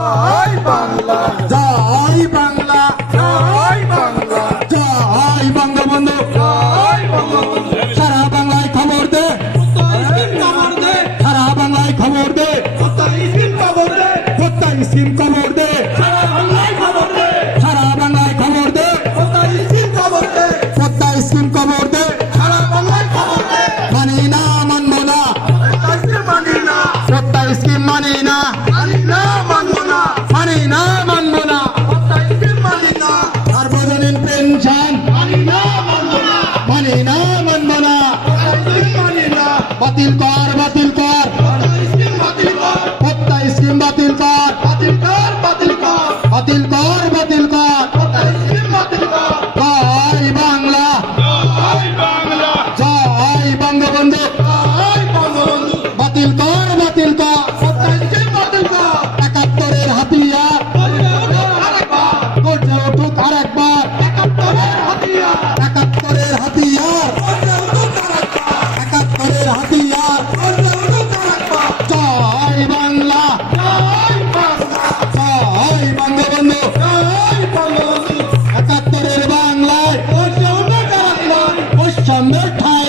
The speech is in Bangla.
জয় বাংলা, জয় বাংলা, জয় বাংলা, জয় বঙ্গবন্ধু, জয় বঙ্গবন্ধু। সারা বাংলায় খবর দে, খবর দে, সারা বাংলায় খবর দে, খবর দে, হত্যা স্কিম খবর দে, সারা বাংলায় খবর দে, সারা বাংলায় খবর দে, খবর দে, হত্যা স্কিম খবর দে। সারা বাংলায় খবর দে। মানি না, মানব না, মানি না, হত্যা স্কিম মানি না, মানি না, মানব না, মানি না, মানব না। মানি না, সার্বজনীন পেনশন মানি না, মানব না, মানি না, মানব না। মানি না, বাতিল কর, বাতিল কর, বাতিল কর, হত্যা স্কিম বাতিল কর, বাতিল কর, বাতিল কর, বাতিল কর, বাতিল কর। বাতিল কর। জয় বাংলা, জয় বাংলা, জয় বঙ্গবন্ধু, জয় বঙ্গবন্ধু, বাতিল কর, বাতিল কর। বাতিল কর। ৭১-এর হাতিয়ার আরেকবার, গর্জে উঠুক আরেকবার, ৭১-এর হাতিয়ার, ৭১-এর হাতিয়ার, ৭১-এর হাতিয়ার। আরেকবার। জয় বাংলা, জয় বাংলা, জয় বঙ্গবন্ধু, জয় বঙ্গবন্ধু, ৭১-এর বাংলায় আরেকবার। বৈষম্যের ঠাই